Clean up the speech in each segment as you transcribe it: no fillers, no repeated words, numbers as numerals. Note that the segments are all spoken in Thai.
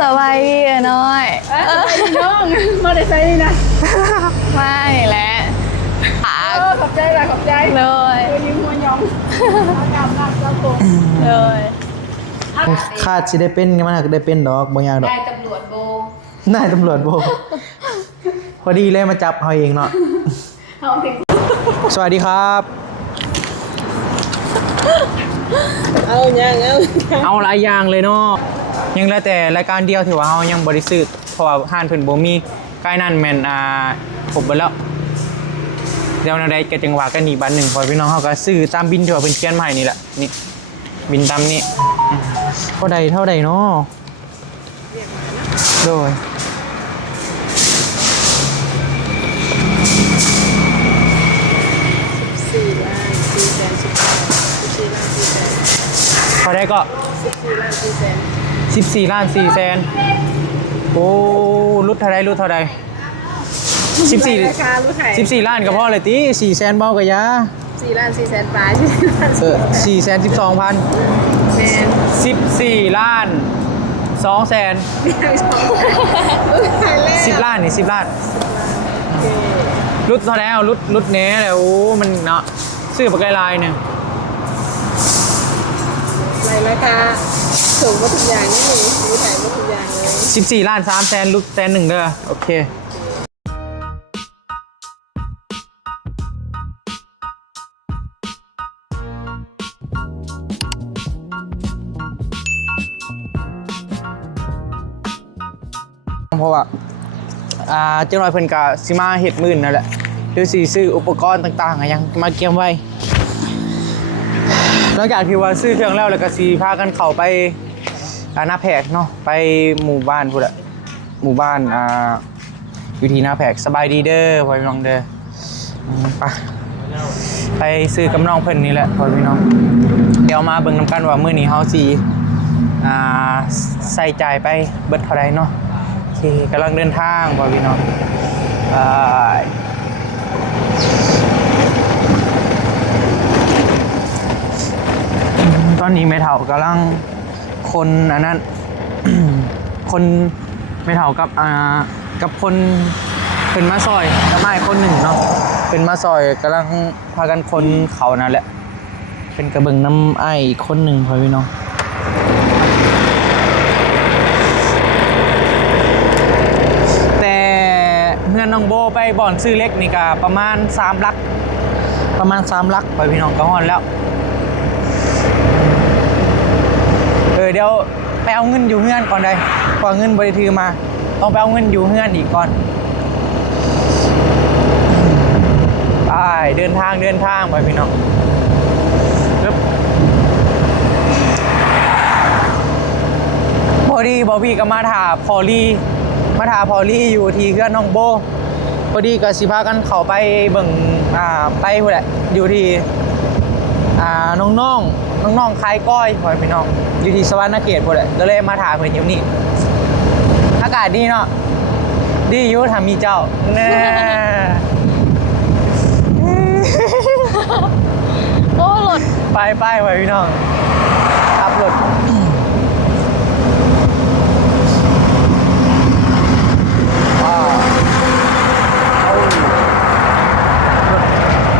สบายดีน้อยน้องมาได้ใส่นี่นะไม่แหละขอบใจเลยขอบใจเลยยิ้มหัวยองกลับมาแล้วผมเลยคาดสิได้เป็นมันก็ได้เป็นดอกบ่ยากดอก ได้ตำรวจโบ นายตำรวจโบพอดีเลยมาจับเฮาเองเนาะสวัสดีครับ เอาหลายอย่างเลยเนาะยังแล้วแต่รายการเดียวที่ว่าเฮายังบ่ได้ซื้อเพราะว่าห้านเพิ่นบ่มีใกล้นั่นแม่นครบเบิดแล้วเดี๋ยวนาได้ก็จังหวะกันอีกบัดหนึงพอพี่น้องเฮาก็ซื้อตามบินที่ว่าเพิ่นเขียนมาให้นี่แหละนี่บินตามนี้เท่าใดเนาะโดยพอได้ก็14 ล้าน 4 แสนโอ้รุดเท่าไร14 ล้านก็พอเลยติ4 แสนเบากะยา4 ล้าน 4 แสนปลาย4 แสน 12,000 แมน14 ล้าน 2 แสน10 ล้านนี่10 ล้านรุดเท่าไรเอารุดแหน่แล้วโอ้มันเนาะซื้อปากลายเนี่ยราคาสูงมาทุกอย่างนี่ซื้อถ่ายมาทุกอย่างเลย14 ล้าน 3 แสนรุดแสนหนึ่งเด้อโอเคเพราะว่าเจ้าหน่อยเพิ่นก็สิมาเฮ็ดมื้อนั่นแหละหรือสิซื้ออุปกรณ์ต่างๆยังมาเก็บไว้หลังจากที่ว่าซื้อเครื่องแล้วก็สิพากันเข้าไปหน้าแพกเนาะไปหมู่บ้านพุ่นแหละหมู่บ้านวิธีหน้าแพกสบายดีเด้อพ่อพี่น้องเด้อไปซื้อกับน้องเพิ่นนี่แหละพ่อพี่น้องเดี๋ยวมาเบิ่งนำกันว่ามื้อนี้เฮาสิใส่ใจไปเบิดเท่าใดเนาะโอเคกำลังเดินทางพ่อพี่น้องตอนนี้แม่เฒ่ากำลังคนอันนั้น คนแม่เฒ่ากับคนเป็นมาซอยกับไม้คนหนึ่งเนาะเป็นมาซอยกำลังพากันคนเขานั่นแหละเป็นกระเบื้องน้ำไอ้คนหนึ่งพ่อพี่น้องแต่เพื่อนน้องโบไปบ่อนซื้อเล็กนี่ก็ประมาณ3 ลักพ่อพี่น้องก็ฮอดแล้วเดี๋ยวไปเอาเงินอยู่เฮือนก่อนได้พอเงินบริถือมาต้องไปเอาเงินอยู่เฮือนอีกก่อนไปเดินทางไปพี่น้องพอดีบอบี้ก็มาถาพอลี่อยู่ที่เฮือนน้องโบพอดีก็สิพากันเข้าไปเบิ่งไปพุ่นแหละอยู่ที่น้องคล้ายก้อยพ่อพี่น้องอยู่ที่สวรรณเขตพุ่นแหละก็เลยมาถามเพิ่นอยู่นี่อากาศดีเนาะดีอยู่ถ้ามีเจ้าแน่โอ้หลดไปพ่อพี่น้องขับรถ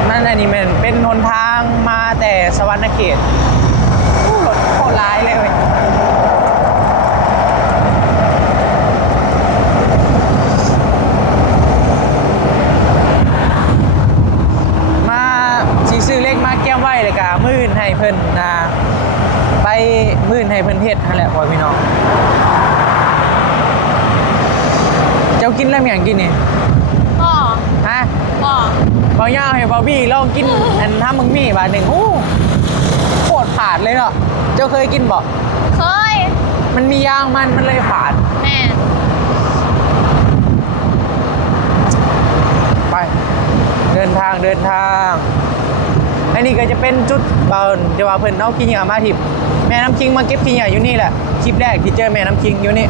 นั่นอันนี้มันเป็นหนทางมาแต่สวรรณเขตรถโคตรร้ายเลยมาซื้อเล็กมาแก้มไว้เลยกะมื่นให้เพิ่นไปมื่นให้เพิ่นเฮ็ดนั่นแหละพ่อพี่น้องเจ้ากินแล้วอย่างกินนี่ฮะบางอย่างให้บอบบี้ลองกินอันถ้ามึงมีบาทหนึ่งโอ้โคตรผาดเลยเนาะเจ้าเคยกินบ่เคยมันมียางมันเลยผาดแม่ไปเดินทางอันนี้ก็จะเป็นจุดเบาเดี๋ยวว่าเพิ่นเอาขี้เหงื่อมาทิพแม่น้ำคิงมาเก็บขี้เหงื่ออยู่นี่แหละคลิปแรกที่เจอแม่น้ำคิงอยู่นี่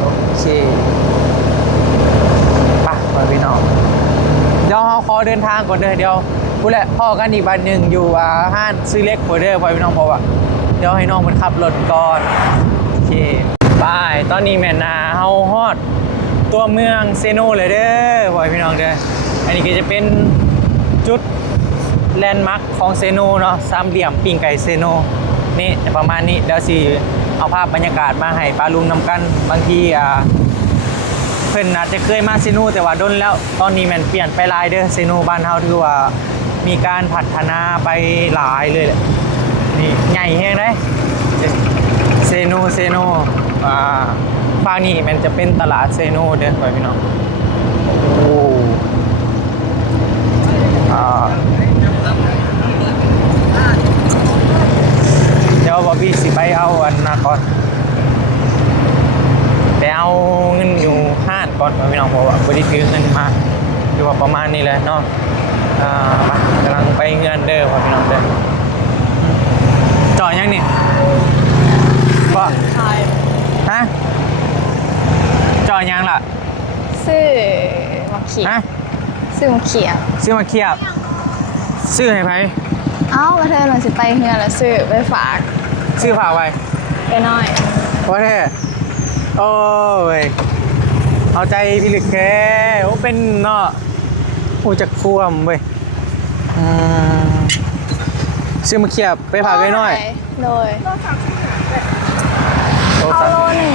โอเคไป อเดินทางก่อนเด้อเดี๋ยวพูดแหละพ่อกันอีกวันหนึ่งอยู่ห้านซื้อเล็กพอเด้อพอพี่น้องพอวะเดี๋ยวให้น้องมันขับรถก่อนโอเคบายตอนนี้แม่นาเฮาฮอดตัวเมืองเซโนเลยเด้อพอพี่น้องเด้ออันนี้ก็จะเป็นจุดแลนด์มาร์คของเซโนเนาะสามเหลี่ยมปิ้งไก่เซโนนี่ประมาณนี้เดี๋ยวสิเอาภาพบรรยากาศมาให้ปลาลุงนำกันบางทีเพิ่นอาจจะเคยมาเซโนแต่ว่าดนแล้วตอนนี้แมันเปลี่ยนไปหลายเด้อเซโนบ้านเฮาถือว่ามีการพัฒนาไปหลายเลยแหละนี่ใหญ่แฮงเด้เซโนฝั่งนี้มันจะเป็นตลาดเซโนเด้อพี่น้องโอ้เดี๋ยวบอบบี้สิไปเอาอันนาก่อนแต่เอาเงินอยู่ห้านก่อนพี่น้องเพราะว่าบริถือเงินมาดูว่าประมาณนี้เลยเนาะมากำลังไปเงินเด้อพี่น้องเด้อจอดยังนี่บ่ฮะจอดยังล่ะ ซื้อมาเขีย ฮะ ซื้อมาเขีย ซื้อมาเคียบซื้อให้ไผ เอ้ากระเทยมันสิไปเฮือนแล้วซื้อไปฝาก ซื้อผ่าไว้ ไปหน่อย ว่าแท้โอ้ยเอาใจพี่ลึกแค่โอ้เป็นเนาะอูจักควมเว้ยซื้อมาเคียบไปผ่าไว้หน่อย โดย โล เอา สาม โลหนึ่ง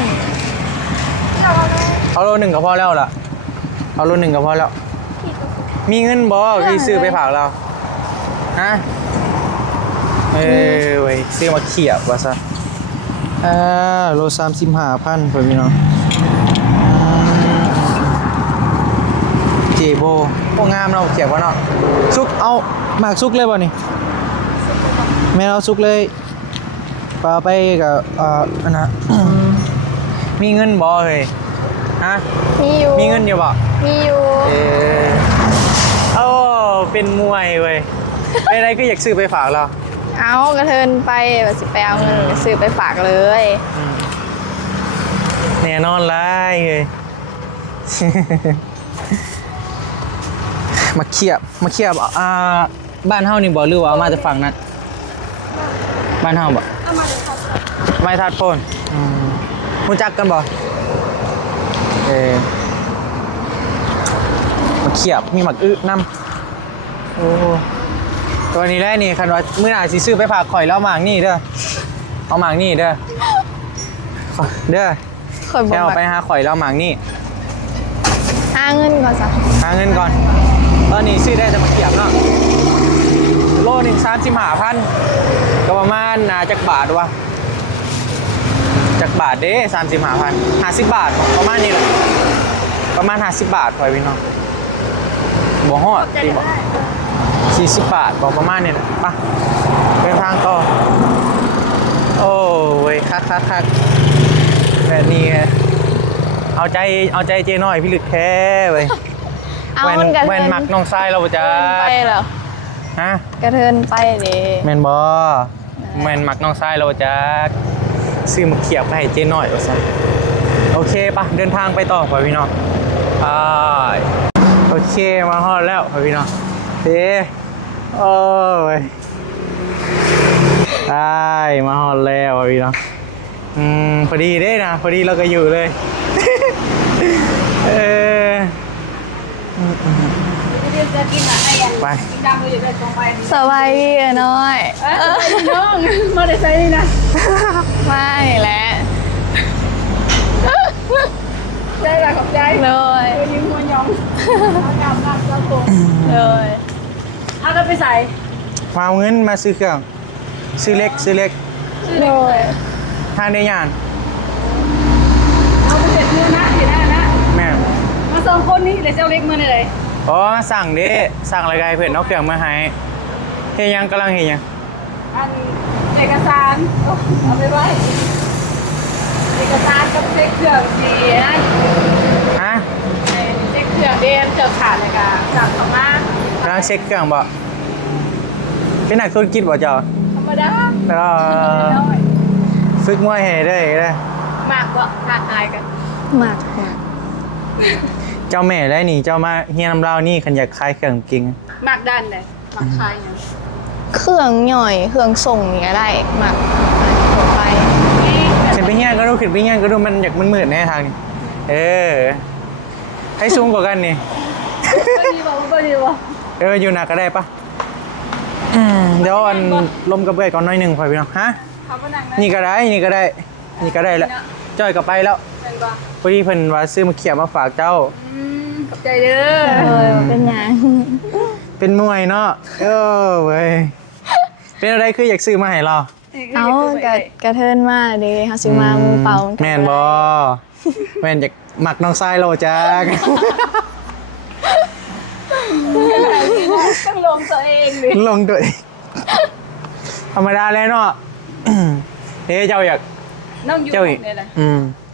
เอาโลหนึ่งก็พอแล้วล่ะเอาโลหนึ่งก็พอแล้วมีเงินบ่พี่ซื้อไปฝากเราฮะเว้ยซื้อมาเขียบว่าซะโล35,000เพื่อนพี่น้องเจโบโอ้งามเนาะเขียบวะเนาะซุกเอาหมากซุกเลยบ่นี่แม่เอาซุกเลยปลาไปกับอันนะ มีเงินบ่เฮ้ยฮะ มีอยู่ มีเงินอยู่บ่ มีอยู่ โอ้เป็นมวยเว้ย เป็นอะไรก็อยากซื้อไปฝากเรา เอากระเทินไปแบบสิไปเอาเงินซื้อไปฝากเลย แน่นอนเลยเฮ้ย มาเขียบบ้านเฮานี่บ่หรือว่ามาจากฝั่งนั้นบ้านเฮาบ่ไม่ทัดโพนรู้จักกันบ่มาเขียบมีหมักน้ำโอ้ตัวนี้แหละนี่คันว่ามื้อหน้าสิซื้อไปฝากข่อยแล้วหมากนี่เด้อเอาหมากนี่เด้อเด้อ คอยบอ แค่ ก เอา แบ ไป บ หาข่อยแล้วหมากนี่ หาเงินก่อนสัก หาเงินก่อน ตอนนี้ซื้อได้แต่มาเขียบเนาะโลหนึ่ง35,000ก็ประมาณจักบาทวะจักบาทเด้35,000 50 บาทประมาณนี้แหละประมาณ50 บาทพอยพี่น้องบ่ฮอดตีบ่40 บาทบอกประมาณนี้แหละไปเดินทางต่อโอ้ยคักแบบนี้เอาใจเจน้อยพี่ลึกแท้เว้ย เอา แว่น มันกระเทิ แว่น น มักน้องทรายเราจะ เทินไปเหรอ ฮะ กระเทินไปเด้ แมนบอแมนมักน้องทรายเราจะซื้อมาเขียบไปให้เจน้อยว่าซั่นโอเคปะเดินทางไปต่อพ่อพี่น้องไปโอเคมาฮอดแล้วพ่อพี่น้องเฮ้โอ้ยได้มาฮอดแล้วพ่อพี่น้องพอดีเด้นะพอดีเราก็อยู่เลย ไป สบายดีน้อย น้องมาได้ใส่นี่นะ ไม่แหละ ใจละขอบใจ เลย ยิ้มหัวยองเอาดำน้ำกระโปง เลย เอาก็ไปใส่ มาเอาเงินมาซื้อเครื่องซื้อเล็ก เลย ทางได้ยาน เอาไปเสร็จมือนะเห็นได้นะ แม่ มาสองคนนี้เลยเจ้าเล็กมือไหน อ๋อสั่งเด้สั่งอะไรกันเพื่อนเอาเครื่องมาให้เฮียยังกำลังเฮียยัง อันเอกสารเอาไปไว้เอกสารกับเช็คเครื่องดีนะ ฮะ เช็คเครื่องเดนเจอขาดเลยค่ะสั่งออกมาก ำลังเช็คเครื่องบ่เป็นนักธุรกิจบ่เจ้า ธรรมดา แล้วก็ฝึกมวยให้ได้เลย มากกว่าขาดอายกัน หมัก เ เจ้าแม่ได้นี่เจ้ามาเฮียนำเรานี่คันอยากขายเครื่องกิง มากด้านเลยมากคายเนี่ย เครื่องหน่อยเครื่องส่งอย่างเงี้ยได้มากส่งไป ขึ้นไปเฮียนก็ดูขึ้นไปเฮียนก็ดูมันอยากมันมืดแน่ทางนี้ให้สูงกว่ากันนี่ บ่ดีบ่ อยู่หนักก็ได้ปะเดี๋ยวอันลมกระเบื้องก่อนหน่อยหนึ่งพอพี่น้องฮะ เขาก็นั่งนะ นี่ก็ได้แล้วจ้อยก็ไปแล้ว เป็นบ่ พอดีเพิ่นว่าซื้อมาเขียบมาฝากเจ้า ขอบใจเด้อ เป็นหยัง เป็นมวยเนาะเว้ยเป็นอะไรคืออยากซื้อมาให้เรา เอากระเทินมาเด้เฮาสิมามือเปล่า แม่นบ่แม่นอยากหมักน้องทรายโลจัก ต้องลงตัวเองดิ ลงด้วยธรรมดาเลยเนาะเจ้าอยาก น้องอยู่ เจ้าอีก เนี่ยแหละ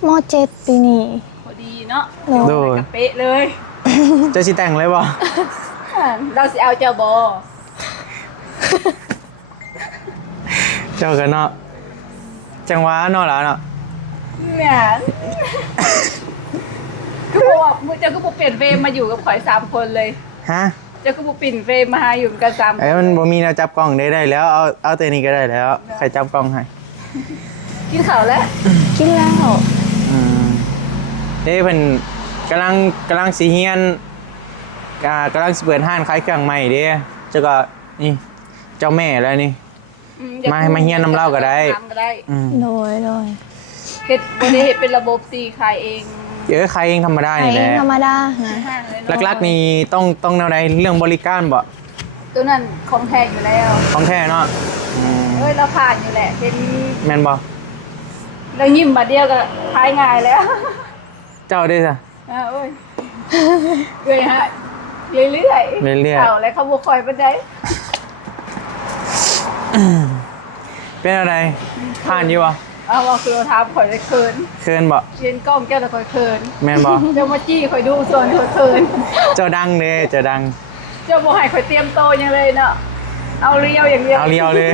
ม.7 ปีนี้ พอดีเนาะ โดย กับเป๊ะเลย เจ้าสิแต่งเลยบ่ เราสิเอาเจ้าบอ เจ้ากันเนาะจังหวะเนาะล่ะเนาะ เนี่ยคือบอกว่าเจ้าก็บอกเปลี่ยนเฟรมมาอยู่กับข่อย3 คนเลย ฮะ เจ้าก็บอกเปลี่ยนเฟรมมาหาอยู่กัน3 คน มันบ่มีแนวจับกล้องได้แล้วเอาตัวนี้ก็ได้แล้วใครจับกล้องให้ กินข้าวแล้ว กินแล้ว เพิ่นกำลังสิเฮียนกำลังสิเปิดห้านขายเครื่องใหม่เด้เจ้าก็นี่เจ้าแม่แล้วนี่ มาเฮียนนำเล่าก็ได้ โดย เฮ็ดบ่ได้เฮ็ดเป็นระบบตีขายเอง ขายเองธรรมดา ไอ้ นี่แหละ ธรรมดานะ ห้างเลยเนาะ หลักๆนี่ต้องแนวใดเรื่องบริการบ่ ตัวนั้นของแท้อยู่แล้ว ของแท้เนาะ เราผ่านอยู่แหละเป็น แม่นบ่ เรายิ้มมาเดียวก็ขายง่ายแล้ว เจ้าได้ซะ โอ้ยเลยฮะเรื่อยๆเอาแล้วเขาบ่คอยปานใด เป็นอะไรผ่านอยู่บ่ เอาว่าคือเราถามข่อยได้เคิน เคินบ่ เรียนกล้องแก้วแล้วข่อยเคิน แม่นบ่ เจ้ามาจี้ข่อยดูส่วนข่อยเคิน เจ้าดังเด้เจ้าดัง เจ้าบ่ให้ข่อยเตรียมโตยังเลยเนาะเอาเรียวอย่างเดียว เอาเรียวเลย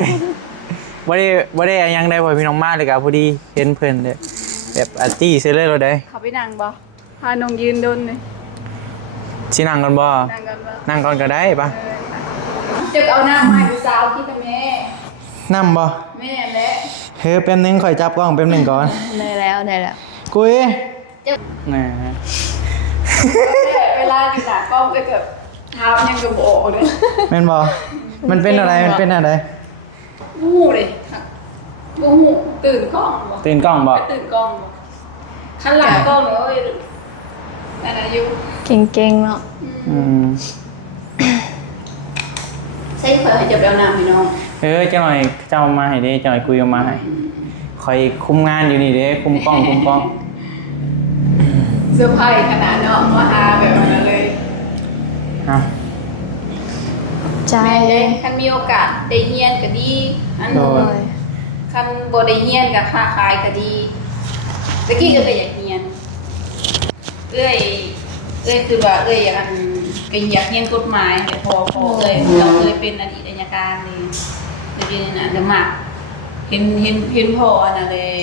บ่ได้อันยังได้พ่อพี่น้องมาเลยก็พอดีเห็นเพิ่นเด้แบบอาจี้เซเลยเราได้ เขาไปนั่งบ่พานงยืนดนเลย สินั่งกันบ่ นั่งกันบ่ นั่งก่อนก็ได้ปะ เจ้าก็เอาน้ำมาให้ผู้สาวกินแต่แม่ นั่งบ่ แม่แหละ เฮ้ยแป๊บนึงข่อยจับกล้องแป๊บนึงก่อน ได้แล้ว กุย เจ้า แหม เวลาอยู่หน้ากล้องก็แบบเท้ายังกระโบกเลย แม่นบ่มันเป็นอะไรหูเลยหูตื่นกล้องบ่ ตื่นกล้องบ่ ตื่นกล้องบ่ขันหลังกล้องเลยโอ้ยนั่นอายุ เก่งๆเนาะ อืม ใช่เคยให้จะไปเอาน้ำให้น้อง เจ้าหน่อยเจ้ามาให้เด้เจ้าหน่อยคุยออกมาให้ข่อยคุมงานอยู่นี่เด้คุมกล้อง เซอร์ไพรส์ขนาดเนาะมาหาแบบนั้นเลย ฮะ ใจ แม่เลยคันมีโอกาสได้เฮียนก็ดีอัน โด โด ย ย คันบ่ได้เฮียนก็ค้าขายก็ดีตะกี้ก็อยากเฮียนเอ้ยคือว่าเอ้ยอยากก็อยากเฮียนกฎหมายแต่พอเราเคยเป็นอดีตอัยการนี่ตะกี้นี่นะเดี๋ยวมากเห็นพ่ออันนั้นเลย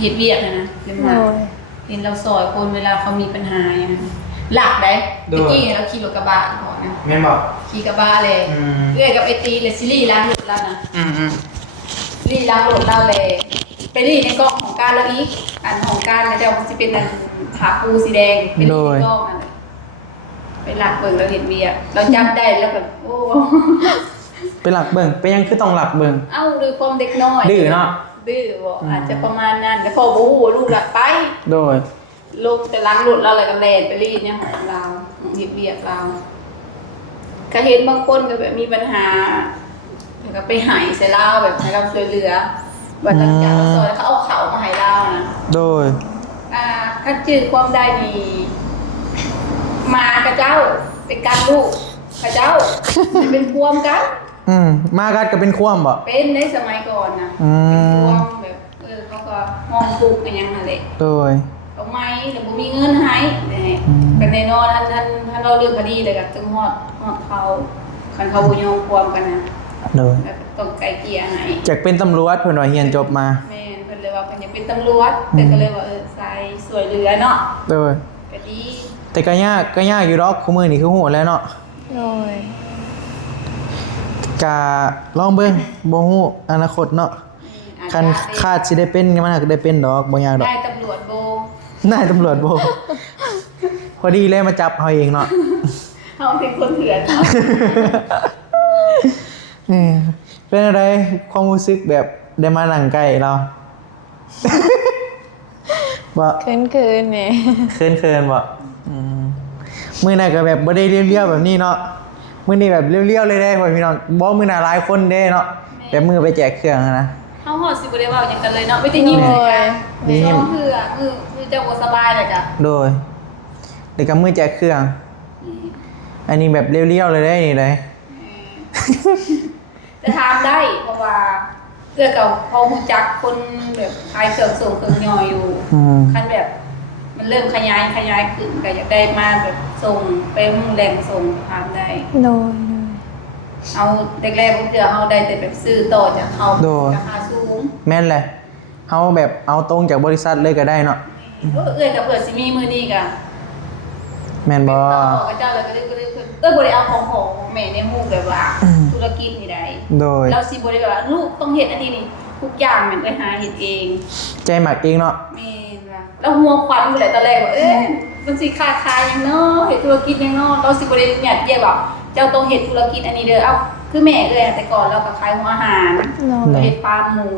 เฮ็ดเวียกนะเดี๋ยว โด มาก ย เห็นเราซอยคนเวลาเขามีปัญหาอย่างนั้นหลักได้ตะกี้เราขี่รถกระบะก่อนนะ แม่นบ่ ขี่กระบะเลย อืม เรื่อยกับไอตีเลยซิลี่ล้างรถเรานะ อืม ลี่ล้างรถเราเลยไปลี่ในกล้องของการแล้วอีกอันของการนะเจ้ามันจะเป็นอันผาปูสีแดงเป็นลี่ในกล้องนั่นแหละไปหลักเบิ่งเราเห็นเบียร์เราจับได้แล้วแบบโอ้ ไปหลักเบิ่งไปยังคือต้องหลักเบิ่ง เอ้าด้วยความเด็กน้อย ดื้อเนาะ ดื้อบ่อาจจะประมาณนั้นแต่พอบู๊ลูกหลักไป โดย ลูกแต่ล้างรถเราอะไรกันแลนไปรีดเนี่ยของเราของเบียร์เราก็เห็นบางคนก็แบบมีปัญหาแล้วก็ไปหายใส่เราแบบให้เราช่วยเหลือวันหลังจากเราซอยเขาเอาเข่ามาให้เรานะ โดย ถ้าจืดความได้ดีมากับเจ้าเป็นการลูกกับเจ้าเป็นพวมกัน มากัดก็เป็นความบ่ เป็นในสมัยก่อนนะเป็นพวมแบบเขาก็มองปลูกกันยังนั่นแหละ โดย เอาไม้แต่บ่มีเงินให้กันแน่นอนท่านเราเรื่องคดีเลยกับจังหวัดเขาคันเขาบ่ยอมความกันนะ โดย แล้วต้องไกลเกลี่ยให้ จากเป็นตำรวจเพิ่นว่าเรียนจบมา แม่นเพิ่นเลยว่าเพิ่นอยากเป็นตำรวจเพิ่นก็เลยว่าใส่สวยเหลือเนาะ โดย ก็ดี แต่ก็ยากอยู่ดอกคู่มือนี่คือฮู้แล้วเนาะ โดย กะลองเบิ่งบ่ฮู้อนาคตเนาะคันคาดสิได้เป็นมันก็ได้เป็นดอกบ่ยากดอก ได้ตำรวจโบ นายตำรวจบ่พอดีเลยมาจับเฮาเองเนาะ เขาเป็นคนเถื่อนเนาะ เป็นอะไรความรู้สึกแบบได้มานั่งใกล้เรา บ่ คืนๆนี่ เคินบ่มื้อนั้นก็แบบบ่ได้เรียวๆแบบนี้เนาะมื้อนี้แบบเรียวๆเลยได้พ่อพี่น้องบ่มื้อหน้าหลายคนเด้เนาะแบบมื้อไปแจกเครื่องนะ เขาหอดสิบได้เว่าอย่างกันเลยเนาะไม่ได้ยิ้มเลยกันไม่ชอบเถื่อมือจะบ่สบายเลยจ้ะ โดยเดี๋ยวก็มื้อแจกเครื่อง อันนี้แบบเรียวๆเลยได้นี่เลย จะทำได้เพราะว่าเพื่อกับพอหูจักคนแบบขายเครื่องส่งเครื่องย่อยอยู่ขั้นแบบมันเริ่มขยายขึ้นก็อยากได้มาแบบส่งไปมุ่งแหล่งส่งทำได้ โดย เอาแรกๆเพื่อเอาได้แต่แบบซื้อต่อจากเขาราคาสูง แม่นแหละเฮาแบบเอาตรงจากบริษัทเลยก็ได้เนาะ เอื้อยกับเปิดซิมีมือนี่กะ แม่นบ่ ต่อกับเจ้าแล้วก็เลยบ่ได้เอาของแม่ในหมู่แบบว่าธุรกิจนี่ได้ โดย เราสิบ่ได้แบบว่าลูกต้องเฮ็ดอันนี้นี่ทุกอย่างมันไปหาเฮ็ดเอง ใจหมักเองเนาะ แม่นว่าแล้วหัวควันอยู่แหละตอนแรกว่ามันสิค้าขายหยังเนาะเฮ็ดธุรกิจหยังเนาะเราสิบ่ได้หยัดเยียดว่าเจ้าต้องเฮ็ดธุรกิจอันนี้เด้อเอ้าคือแม่เอ้ยแต่ก่อนเราก็ขายหัวอาหารเฮ็ดฟาร์มหมู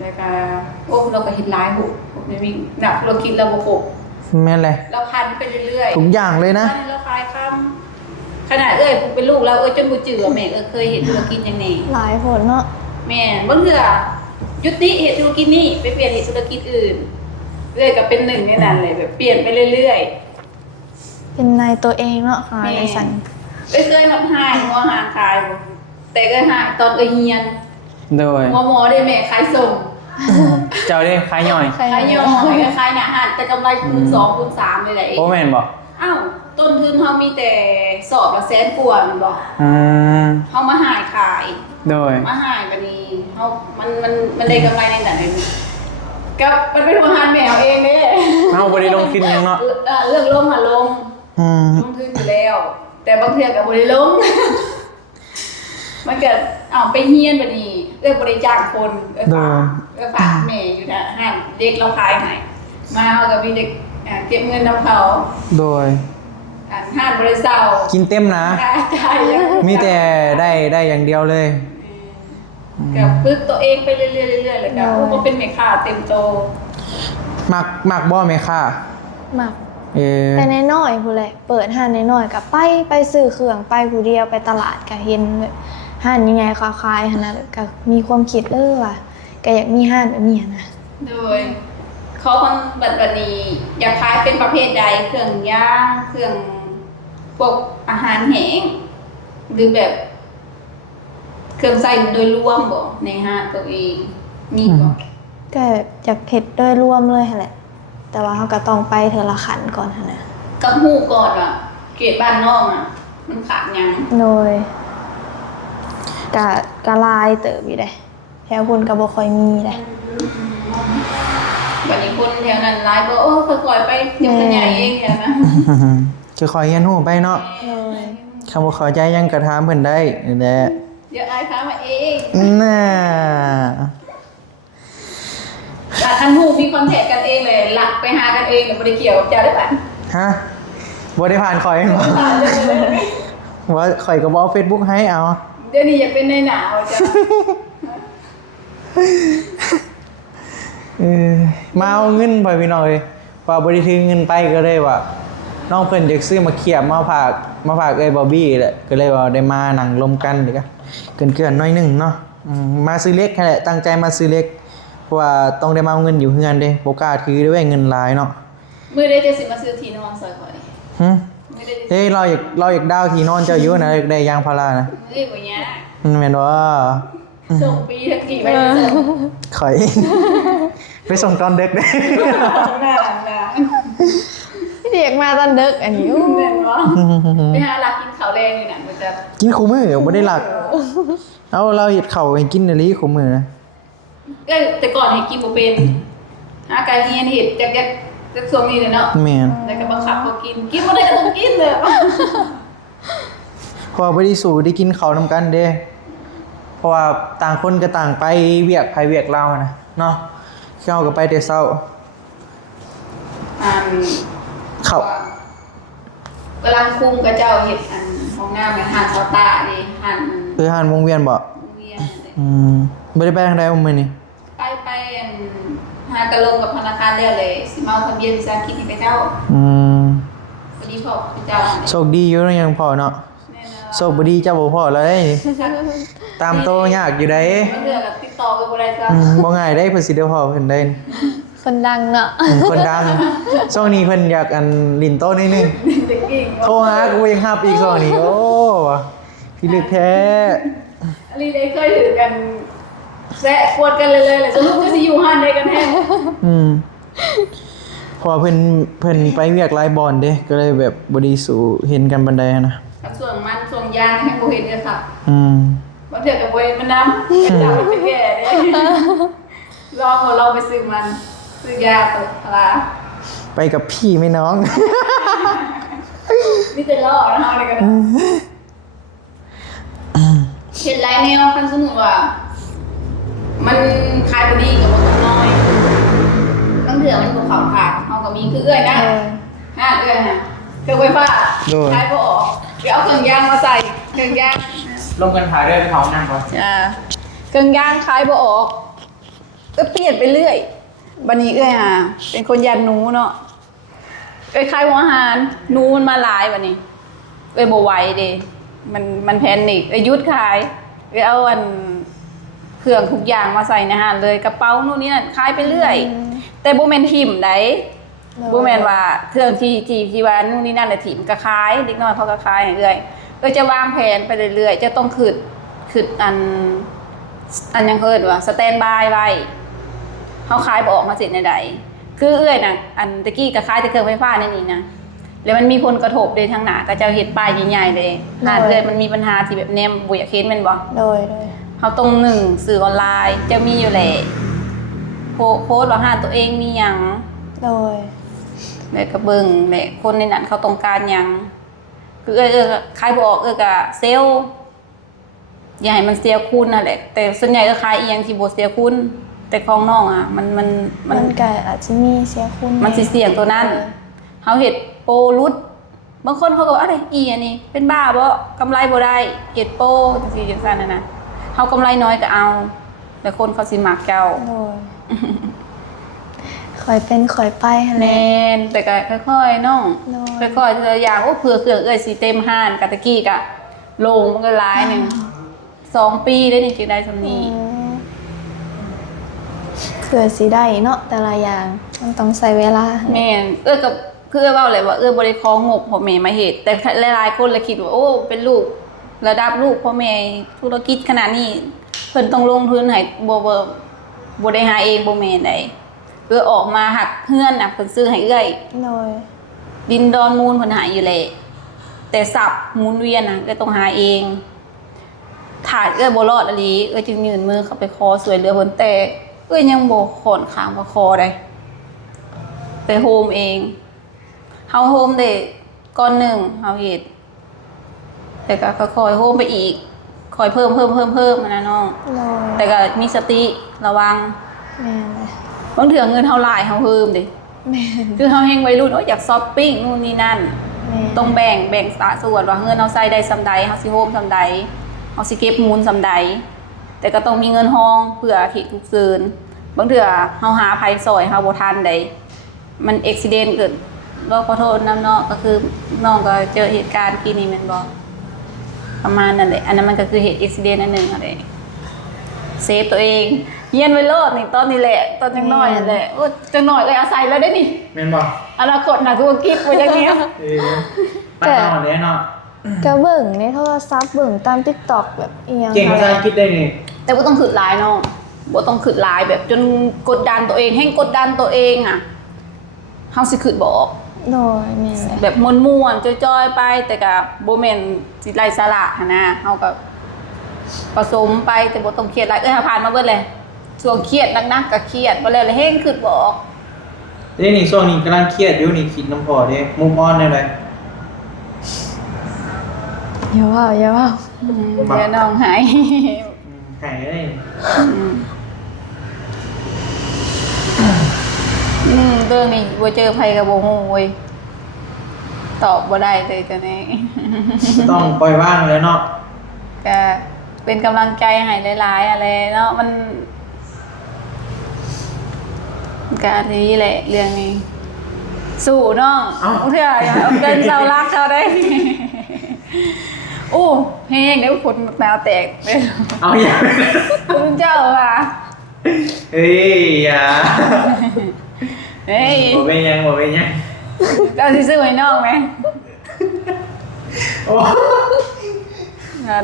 แล้วก็เราก็เฮ็ดหลายหุบไม่มีนักธุรกิจเราบ่ครบ แม่นแหละ เราพันไปเรื่อยๆ ทุกอย่างเลยนะ เราขายคำขนาดผมเป็นลูกแล้วจนบ่จือแม่เคยเฮ็ดธุรกิจหยังแน่ หลายผลเนาะ แม่บ่เทื่อยุติเฮ็ดธุรกิจนี้ไปเปลี่ยนเฮ็ดธุรกิจอื่นก็เป็นหนึ่งในนั้นเลยแบบเปลี่ยนไปเรื่อยๆ เป็นนายตัวเองเนาะค่ะในสัน เคยมันหายหัวหางขายบ่แต่ก็หายตอนเฮียน โดย หมอได้แม่ขายส่ง เจ้าเด้ขายย่อย ขายย่อยขายหน้าห้านแต่กำไรคูณ2คูณ3เลยแหละ โอ้แม่นบ่ อ้าวต้นทุนเฮามีแต่สอบละแสนกว่าแม่นบ่ อืม เฮามาหายขาย โดย มาหายบัดนี้เฮามันได้กำไรในนั้นเลยกับมันเป็นหัวหานแมวเองเด้ เฮาบ่ได้ลงทุนหยังเนาะ เรื่องลงลง อืม ลงทุนอยู่แล้ว แต่บางเทื่อก็บ่ได้ลง มันเกิดไปเฮียนบัดนี้บ่ได้จ้างคนฝากแม่อยู่นะห้างเด็กเราขายให้มาเฮาก็มีเด็กเก็บเงินนำเขา โดย ห้างบ่ได้เซา กินเต็มนะ ใช่ มีแต่ได้อย่างเดียวเลย ก็ฝึกตัวเองไปเรื่อยๆแล้วก็บ่เป็นแม่ค้าเต็มโต มักบ่แม่ค่ะ หมักแต่น้อยๆพู้นแหละเปิดห้านน้อยๆก็ไปซื้อเครื่องไปผู้เดียวไปตลาดก็เห็นห้านใหญ่ๆคล้ายๆหั่นน่ะก็มีความคิดว่าก็อยากมีห้านแบบนี้นะ โดยเขาคนบัดนี้อยากขายเป็นประเภทใดเครื่องย่างเครื่องพวกอาหารแห้งหรือแบบเครื่องใส่โดยรวมบ่ในห้างตัวเองมีบ่ ก็อยากเฮ็ดโดยรวมเลยหั่นแหละแต่ว่าเฮาก็ต้องไปเทื่อละขั้นก่อนหั่นน่ะ กับฮู้ก่อนว่าเขตบ้านนอกมันขาดหยัง โดยก็ลายเติบอยู่เด้แถวพุ่นก็บ่ค่อยมีเด้ บัดนี้คนแถวนั้นหลายบ่ค่อยๆไปเดี๋ยวมันใหญ่เองแถวนั้น จะคอยเรียนรู้ไปเนาะ โดย คำว่าเข้าใจยังกระถามเพิ่นได้นี่แหละ เดี๋ยวอายพามาเอง น่า ท่านฮู้มีคอนแทคกันเองเลยหลักไปหากันเองบ่ได้เกี่ยวกับเจ้าได้ปะ ฮะบ่ได้ผ่านคอยบ่ว่าคอยก็บ่เอา Facebook ให้เอา เดี๋ยวนี้อยากเป็นในหนาวจ้ะ มาเอาเงินไปพี่น้องเอ้ยว่าบ่ได้ถือเงินไปก็เลยว่าน้องเพิ่นอยากซื้อมาเขียบมาฝากเอ้ยบอบบี้แหละก็เลยว่าได้มานั่งรวมกันดีกว่าเกินๆหน่อยหนึงเนาะมาซื้อเล็กนั่นแหละตั้งใจมาซื้อเล็กเพราะว่าต้องได้มาเอาเงินอยู่เฮือนเด้บ่กล้าถือด้วยเงินหลายเนาะ มื้อใดจะสิมาซื้อที่นอนซอยข่อย หึ มื้อใดจะ เฮ้ยเราอยากดาวที่นอนเจ้าอยู่นะอยากได้ยางพารานะ มื้อบ่ยาก แม่นบ่ ส่งปีทั้งกี่ไปส่ง ข่อย ไปส่งตอนดึกเด้ หน้าหลังนะ เรียกมาตอนดึกอันนี้ แม่นบ่ไปหาหลักกินข้าวแรงอยู่นั่นบ่จ้ะ กินคู่มื้อบ่ได้หลักเอาเราเฮ็ดข้าวให้กินอีหลีคู่มื้อนะ แต่ก่อนให้กินบ่เป็นหาการเรียนเฮ็ดจัก จะช่วงนี้เลยเนาะ แม่น แล้วก็บังคับเขากินบ่ได้ก็ต้องกินเลย เพราะว่าบ่ได้สู่ได้กินข้าวนำกันเด้เพราะว่าต่างคนก็ต่างไปเวียกไผเวียกเรานะเนาะเข้าก็ไปแต่เช้า เข้า เวลาคุมกับเจ้าเฮ็ดอันห้องน้ำหันซอตาดิหัน คือหานวงเวียนบ่ เวียน บ่ได้ไปทางใดมื้อนี้ ไปอันหากระลงกับธนาคารแล้วเลยสิมาเอาทะเบียนภาษาอังกฤษให้กับเจ้า อืม พอดีพ่อเจ้า โชคดีอยู่เนาะยังพอเนาะ แน่นอน โชคบ่ดีเจ้าบ่พอแล้วเด้นี่ตามโตยากอยู่ได้ มันเดือกับติดต่อกับบ่ได้จ้ะ บ่ง่ายได้เพิ่นสิได้พอเพิ่นได้ คนดังเนาะ คนดังช่วงนี้เพิ่นอยากอันลิ้นโตนิดนึง เด็กกิ่ง โทรหากูยังฮับอีกช่วงนี้โอ้พี่ลึกแท้ อันนี้ได้เคยถือกันแซะกวดกันเลยเลยจะรู้ว่าสิอยู่หันได้กันแท้ เพอเพิ่นไปเวียกหลายบอนเด้ก็เลยแบบบ่ได้สู่เห็นกันบันไดนะ กับส่วนมันส่วนยางให้บ่เห็นเลยค่ะ บ่เถื่อกับบ่เห็นมันนำเป็นเจ้าเป็นแก่เด้ลองเอาเราไปซื้อมันซื้อยาตัวพลา ไปกับพี่ไหม่น้อง นี่จะล่อนะเฮาเลยกันเห็นหลายแนวคันสมมุติว่า มันขายบ่ดีกับบ่ต้องน้อยต้องเถื่อมันบ่เข้าทางเฮาก็มีคือเอื้อยนะเอื้อยฮะเครื่องไฟฟ้าขายบ่ออกเดี๋ยวเอาเครื่องยางมาใส่เครื่องยาง ลงกันถ่ายด้วยไปเผานั่งก่อน เครื่องยางขายบ่ออกก็เปลี่ยนไปเรื่อยบัดนี้เอื้อยฮะเป็นคนยันหนูเนาะเอ้ยขายหัวอาหารหนูมันมาหลายบัดนี้เอ้ยบ่ไหวเด้มันแพนิคเอ้ยหยุดขายเอ้ยเอาอันเครื่องทุกอย่างมาใส่ในอาหารเลยกระเป๋านู่นนี่นั่นขายไปเรื่อยแต่บ่แม่นทิ่มไดบ่แม่นว่าเครื่องที่ว่านู่นนี่นั่นน่ะทิ่มก็ขายเด็กน้อยเขาก็ขายให้เอื้อยจะวางแผนไปเรื่อยๆจะต้องขึ้นอันยังเอิ้นว่าสแตนด์บายไว้เฮาขายบ่ออกมาเสร็จในใดคือเอื้อยน่ะอันตะกี้ก็ขายแต่เครื่องไฟฟ้านี่นะแล้วมันมีผลกระทบเลยทางหน้าก็จะเฮ็ดป้ายใหญ่ๆเลยหน้าเอื้อยมันมีปัญหาที่แบบแนมบ่อยากเห็นแม่นบ่ โดย เฮาต้องสื่อออนไลน์จะมีอยู่แหละโพสต์ว่าหาตัวเองมีหยัง โดย แล้วก็เบิ่งแหละคนในนั้นเขาต้องการหยังคือขายบ่ออกก็เซลล์อย่าให้มันเสียคุณนั่นแหละแต่ส่วนใหญ่ก็ขายอีหยังที่บ่เสียคุณแต่ของน้องอ่ะมัน ก็อาจจะมีเสียคุณ มันสิเสี่ยงตัวนั้นเฮาเฮ็ดโปรลุดบางคนเขาก็ว่าอะไรอันนี้เป็นบ้าบ่กำไรบ่ได้เฮ็ดโปรจังซี่จังซั่นน่ะเฮากำไรน้อยก็เอาแต่คนเขาสิมักเจ้า โดยคอยเป็นคอยไปหั่นแห แม่ ละ นแต่ก็ค่อยๆน้อง น้อย ค่อยๆทีละอย่างโอ้เผื่อเครื่องสิเต็มห้านกะตะกี้กะลงมันก็หลายหนึง2 ปีได้นี่จึงได้ซำนี้ เผื่อสิได้เนาะแต่ละอย่างมันต้องใช้เวลา แม่นกับคือเว้าเลยว่าบ่ได้ของงบพ่อแม่มาเฮ็ดแต่หลายๆคนละคิดว่าโอ้เป็นลูกระดับลูกพ่อแม่ธุรกิจขนาดนี้เพิ่นต้องลงทุนให้บ่ได้หาเองบ่แม่นได้ออกมาหักเฮือนน่ะเพิ่นซื้อให้เอื้อย โดย ดินดอนมูลเพิ่นหาอยู่แหละแต่สับหมุนเวียนน่ะก็ต้องหาเองถ้าบ่รอดอีหลีจึงยื่นมือเข้าไปขอช่วยเหลือเพิ่นแต่ยังบ่ค่อนข้างว่าขอได้ไปโฮมเองเฮาโฮมได้ก้อนหนึ่งเฮาเฮ็ดแต่ก็ค่อยๆโฮมไปอีกค่อยเพิ่มนะน้อง โดย แต่ก็มีสติระวัง แม่นเลย บางเทื่อเงินเฮาหลายเฮาเพิ่มดิ แม่น คือเฮาแฮงวัยรุ่นอยากช้อปปิ้งนู่นนี่นั่น แม่น ต้องแบ่งสัดส่วนว่าเงินเฮาใช้ได้ซำใดเฮาสิโฮมซำใดเฮาสิเก็บมูลซำใดแต่ก็ต้องมีเงินห้องเพื่อเหตุฉุกเฉินบางเทื่อเฮาหาภัยซอยเฮาบ่ทันได้มันอุบัติเหตุเกิดบ่ขอโทษนำเนาะก็คือน้องก็เจอเหตุการณ์ที่นี่แม่นบ่ประมาณนั้นแหละอันนั้นมันก็คือเหตุอุบัติเหตุอันหนึงนั่นแหละเซฟตัวเองเฮียนไว้โลดนี่ตอนนี้แหละตอนจังน้อยนั่นแหละโอ้จังน้อยเลยอาศัยแล้วได้นี่ แม่นบ่ อนาคตน่ะธุรกิจบ่อย่างเนี้ย ปัดนอนเลยเนาะ ก็เบิ่งในโทรศัพท์เบิ่งตาม TikTok แบบอีหยัง เก่งภาษาอังกฤษได้นี่ แต่บ่ต้องขึ้นหลายเนาะบ่ต้องขึ้นหลายแบบจนกดดันตัวเองให้กดดันตัวเองอ่ะเฮาสิขึ้นบ่ออก โดยแม่นเลย แบบม่วนๆจ้อยๆไปแต่ก็บ่แม่นสิไร้สาระหั่นนะเฮาก็ผสมไปแต่บ่ต้องเครียดหลายผ่านมาเบิดเลยช่วงเครียดหนักๆก็เครียดบ่แล้วเลยเฮงขึ้นบ่ออก เด้นี่ช่วงนี้กำลังเครียดอยู่นี่คิดน้ำพอเด้มุมออนได้เลย อย่าว่าอย่าว่า เดี๋ยวน้องหาย หายได้ เรื่องนี้บ่เจอภัยกับบ่ฮู้เว้ยตอบบ่ได้เลยตอนนี้ ต้องปล่อยว่างเลยเนาะ ก็เป็นกำลังใจให้หลายๆอะไรเนาะมันการนี้แหละเรื่องนี้ สู้น้องเพื่ออย่าเอาเป็นเสารักเขาได้ โอ้เพลงเดี๋ยวคนแมวแตกเลย เอาอย่า คุณเจ้าอ่ะ เฮ้ยอย่า เฮ้ย บ่เป็นยังบ่เป็นยัง เจ้าที่ซื้อไว้น้องไหม โอ้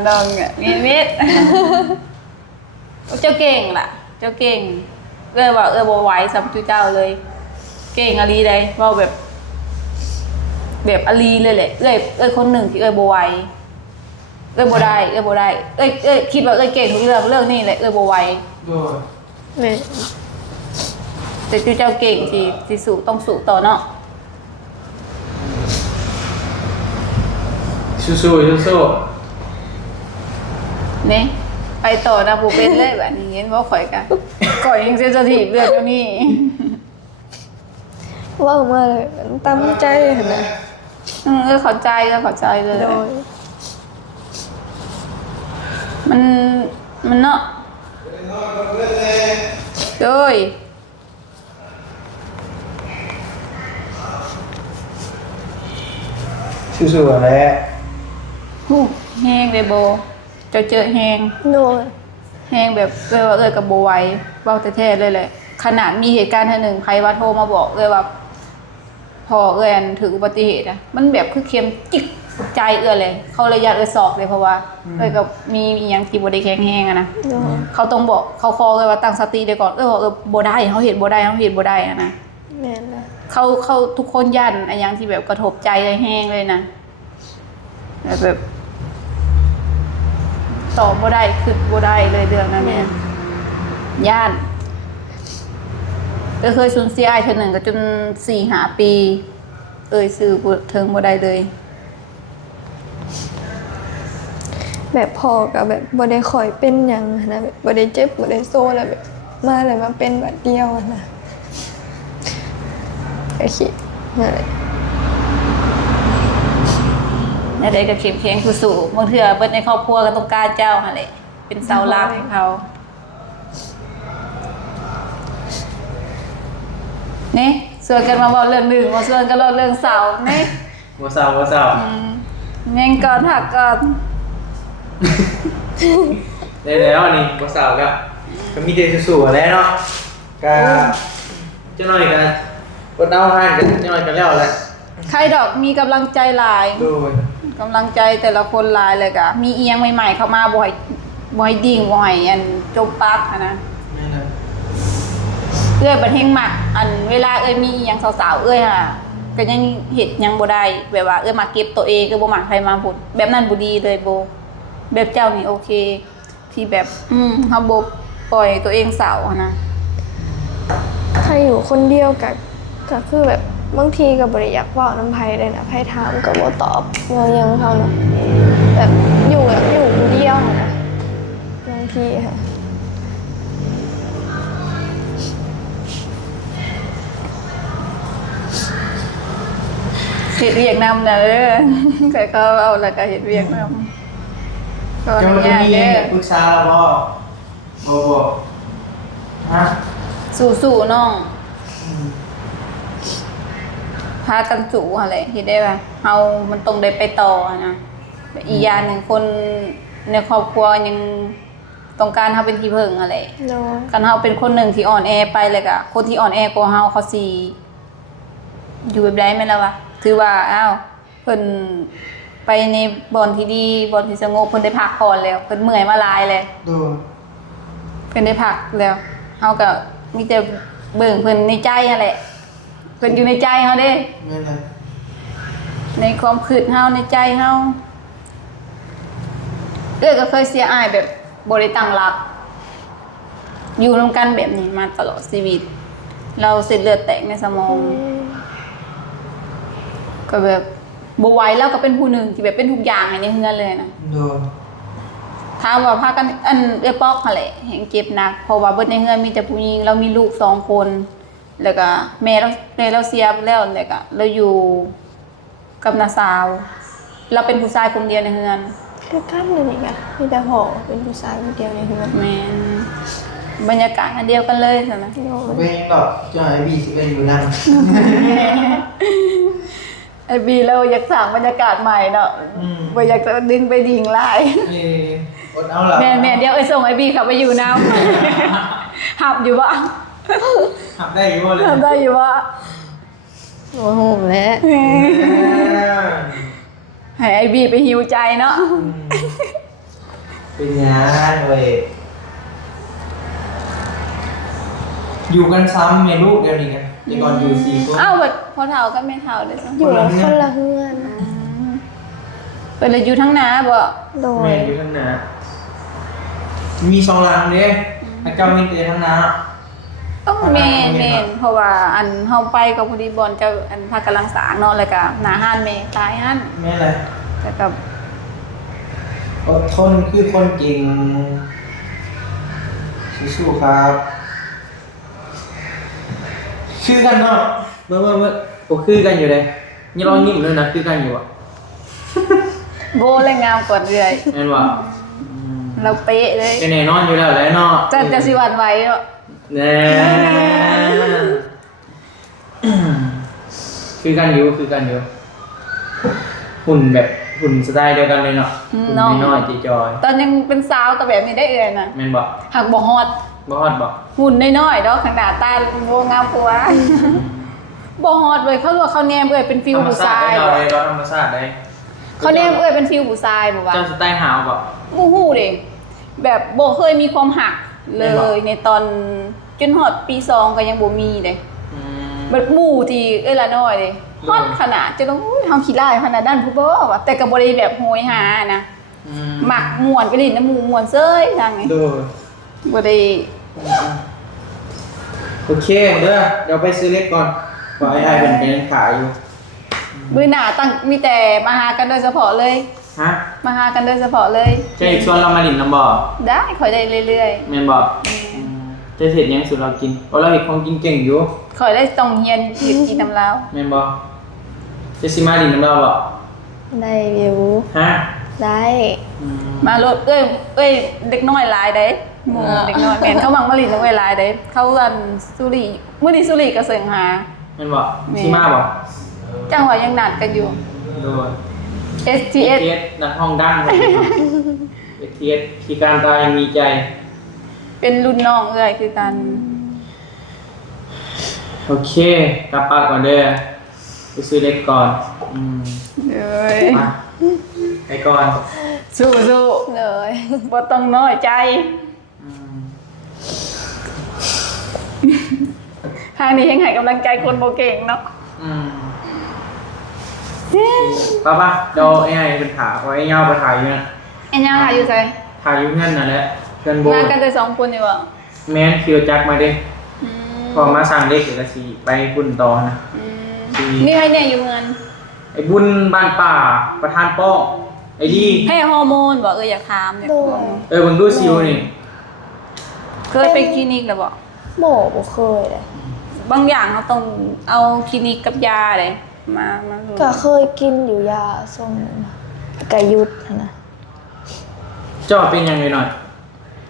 น้องเนี่ยมีมิดเจ้าเก่งล่ะ เจ้าเก่งว่าบ่ไหวสำจุเจ้าเลย เก่งอลีได้ว่าแบบอลีเลยแหละคนหนึ่งที่บ่ไหวบ่ได้บ่ได้คิดว่าเก่งทุกเรื่องนี่แหละบ่ไหว โดย เลย แต่จุเจ้าเก่งที่สู้ต้องสู้ต่อเนาะ สู้ๆสู้ นี่ไปต่อนะผู้เป็นเลยแบบนี้เห็นบ่ข่อยกันข่อยยังเซนซิทีฟเรื่องเจ้านี่ ว่ามาเลยตามใจเห็นไหม เข้าใจเลย โดย มันเนาะโดย สู้ๆอะไร ฮู้แห้งเลยโบเจอแห้ง โดย แห้งแบบว่ากับโบไหวเว้าแท้ๆเลยแหละขนาดมีเหตุการณ์หนึ่งใครว่าโทรมาบอกว่าพออันถึงอุบัติเหตุอ่ะมันแบบคือเค็มจิกใจเลยเขาเลยยัดศอกเลยเพราะว่ากับมีอย่างที่บ่ได้แข็งแห้งอะนะ โดย เขาต้องบอกเขาคอเลยว่าตั้งสติเดี๋ยวก่อนบอกบ่ได้เขาเห็นบ่ได้อะนะ แม่นนะ เขาทุกคนยันอันยังที่แบบกระทบใจเลยแห้งเลยนะแบบตอบบ่ได้คือบ่ได้เลยเรื่องนั้นเนี่ยย่านก็เคยสูญเสียไอ้คนหนึ่งก็จน4-5 ปีซื้อเทิงบ่ได้เลย แบบพอกับแบบบ่ได้คอยเป็นหยังนะแบบบ่ได้เจ็บบ่ได้โซ่แล้วแบบมาเลยมาเป็นแบบเดียวอะนะไอ้ขี้นั่นแหละ ในใดก็เข้มแข็งสู้ๆบางเทื่อเบิดในครอบครัวก็ต้องการเจ้าหั่นแหละเป็นเสาหลักให้เขานี่ส่วนกันมาเว้าเรื่องหนึ่งมาส่วนกันเล่าเรื่องเสานี่ บ่เศร้า ยังก่อนหักก่อน ได้แล้วนี่บ่เศร้าก็มีแต่สู้ๆอะไรเนาะก็จังหน่อยก็บ่เดาให้กันจังหน่อยก็แล้วแหละ ใครดอกมีกำลังใจหลาย โดย กำลังใจแต่ละคนหลายเลยกะมีเอียงใหม่ๆเข้ามาบ่อยดิ่งบ่อยอันจบปักอะนะ นี่นะ บัดเฮงมักอันเวลามีเอียงสาวๆค่ะก็ยังเฮ็ดยังบ่ได้แบบว่ามาเก็บตัวเองบ่มักใครมาพูดแบบนั้นบ่ดีเลยโบแบบเจ้านี่โอเค ที่แบบเฮาบ่ปล่อยตัวเองสาวอะนะ ใครอยู่คนเดียวก็คือแบบบางทีก็บ่ได้อยากเว้าน้ำไผเลยนะไผถามก็บ่ตอบยังเขาเนาะแบบอยู่คนเดียวอะนะบางทีค่ะ เฮ็ดเวียกนำนะแต่เขาเอาแล้วก็เฮ็ดเวียกนำก็ จัง อนุ จะ ญาต มี เด้อ ปรึกษาแล้วบ่ฮะ สู้ๆน้องพากันสู้หั่นแหละเฮ็ดได้ป่ะเฮามันต้องได้ไปต่ออะนะอีกอย่างหนึงคนในครอบครัวยังต้องการเฮาเป็นที่พึ่งหั่นแหละ โดย คันเฮาเป็นคนหนึ่งที่อ่อนแอไปเลยก็คนที่อ่อนแอกว่าเฮาเขาสิอยู่แบบใดแม่นล่ะวะถือว่าอ้าวเพิ่นไปในบ่อนที่ดีบ่อนที่สงบเพิ่นได้พักผ่อนแล้วเพิ่นเมื่อยมาหลายแล้ว โดย เพิ่นได้พักแล้วเฮาก็มีแต่เบิ่งเพิ่นในใจนั่นแหละเพิ่นอยู่ในใจเฮาเด้ แม่นเลย ในความคิดเฮาในใจเฮาก็เคยเสียอายแบบบ่ได้ตั้งหลัก อยู่นำกันแบบนี้มาตลอดชีวิต เราเส้นเลือดแตกในสมองก็แบบบ่ไหวแล้วก็เป็นผู้หนึ่งที่แบบเป็นทุกอย่างในเฮือนเลยนะ โดน ถ้าว่าพากันอันเอ้ยปอกหั่นแหละแห่งเจ็บหนักเพราะว่าเบิดในเฮือนมีแต่ผู้หญิงเรามีลูก2 คนแล้วก็แม่เราเสียไปแล้วแล้วก็เราอยู่กับน้าสาวเราเป็นผู้ชายคนเดียวในเฮือน คือกันเลยนี่กะมีแต่พ่อเป็นผู้ชายคนเดียวในเฮือน แม่นบรรยากาศอันเดียวกันเลยซั่นนะ โดน เป็นดอกจ้าไอ้บีสิเป็นอยู่นั่ง ไอ้บีเราอยากสร้างบรรยากาศใหม่เนาะบ่อยากจะดึงไปดิ่งหลาย อดเอาล่ะ แม่เดี๋ยวส่งไอ้บีเข้าไปอยู่น้ำ หับอยู่บ่ หับได้อยู่บ่เลย ทำได้อยู่บ่ โอ้โหแล้ว ให้ไอ้บีไปหิวใจเนาะ เป็นยังเลยอยู่กันซ้ำเมลูกเดียวนี้กันแต่ก่อนอยู่4 คน เอ้าแบบพอเฒ่าก็ไม่เฒ่าเด้อซ้ำ อยู่คนละเฮือน เพิ่นเลยอยู่ทั้งนาบ่ โดย แม่อยู่ข้างหน้ามี2 หลังเด้ให้เจ้ามีแต่ข้างหน้า ต้องแม่นเพราะว่าอันเฮาไปกับพอดีบอลเจ้าอันพากำลังสร้างเนาะแล้วก็หน้าห้านแม่ตายหัน แม่อะไร แต่กับ อดทนคือคนเก่งสู้ๆครับคือกันเนาะเมื่อโอ้คือกันอยู่เลยนี่ลองยิ้มด้วยนะคือกันอยู่อ่ะ โบเลยงามกว่าเรื่อย แม่นว่า เราเป๊ะเลย แน่นอนอยู่แล้วแหละเนาะ จะสิหวั่นไหวเนาะ แน่คือกันอยู่หุ่นแบบหุ่นสไตล์เดียวกันเลยเนาะหุ่นน้อยๆจอย ตอนยังเป็นสาวก็แบบนี้ได้เอื่อยนะ ๆแม่นบ่ หักบ่ฮอด บ่ฮอดบ่ หุ่นน้อยๆเนาะขนาดตาโบงามกว่าบ่ฮอดเลยเขาว่าเขาแนมเอ้ยเป็นฟิลผู้ชาย ธรรมชาติได้เราธรรมชาติได้ เขาแนมเอ้ยเป็นฟิลผู้ชายบ่วะ เจ้าสไตล์หาวบ่ บ่ฮู้เด้แบบบ่เคยมีความหักเลยในตอนจนฮอดปี2ก็ยังบ่มีเด้ อืม บัดหมู่ที่เอ้ยละน้อยเด้ฮอดขนาดจะต้องเฮาขี้ร้ายขนาดนั้นผู้บ่ว่าแต่ก็บ่ได้แบบโหยหานะ อืม หมักม่วนไปดินน้ำหมู่ม่วนเซ้ยจังไง ดู บ่ได้ โอเคเด้อเดี๋ยวไปซื้อเล็กก่อนขอให้เป็นยังขายอยู่ มื้อหน้าตั้งมีแต่มาหากันโดยเฉพาะเลย ฮะ มาหากันโดยเฉพาะเลย จะอีกชวนเรามาดินน้ำบ่ ได้ค่อยได้เรื่อย แม่นบ่จะเสร็จยังสุดเรากินเพราะเราเห็นของกินเก่งอยู่ ๆค่อยได้ต้องเฮียนยืดกินน้ำลาว แม่นบ่จะสิมาดินน้ำเราบ่ ได้อยู่ ฮะ ได้ มารถเอ้ยเด็กน้อยหลายเด้หมู่เด็กน้อยแม่นเขาบังมาลินน้องเอ้ยหลายเด้เขาอันสุริมื้อนี้สุริก็เสิงหา แม่นบ่สิมาบ่ จังหวะยังนัดกันอยู่ โดย STS นักห้องดังเลยเทียที่การตายังมีใจ เป็นรุ่นน้องเอ้ยคือกัน โอเคกลับปากก่อนเด้อไปซื้อเล็กก่อนเอ้ย มาไปก่อน สู้ เลย ๆบ่ต้องน้อยใจทางนี้ยังให้กำลังใจคนบ่เก่งเนาะ ป่ะเดี๋ยวไอ้ไงเป็นถาไว้ไอ้เงาไปถ่ายอยู่นะ เอ็นยังหาอยู่ไส ถ่ายอยู่เงินนั่นแหละเงินโบ มากันแต่2คนนี่บ่ แม่นคิวจักมาดิพอมาสั่งเล็กเดี๋ยวก็สิไปบุญต่อนะ นี่ให้เนี่ยอยู่เงิน ไอ้บุญบ้านป่าประธานป้องไอ้ดี ให้ฮอร์โมนบ่อยากถามเนี่ย โดย มึงดูซิวนี่ เคยไปคลินิกแล้วบ่ บ่เคยเลย บางอย่างเขาต้องเอาคลินิกกับยาเลยมาดู ก็เคยกินอยู่ยาส่งกะยุดหั้นนะ จอเป็นยังไงหน่อย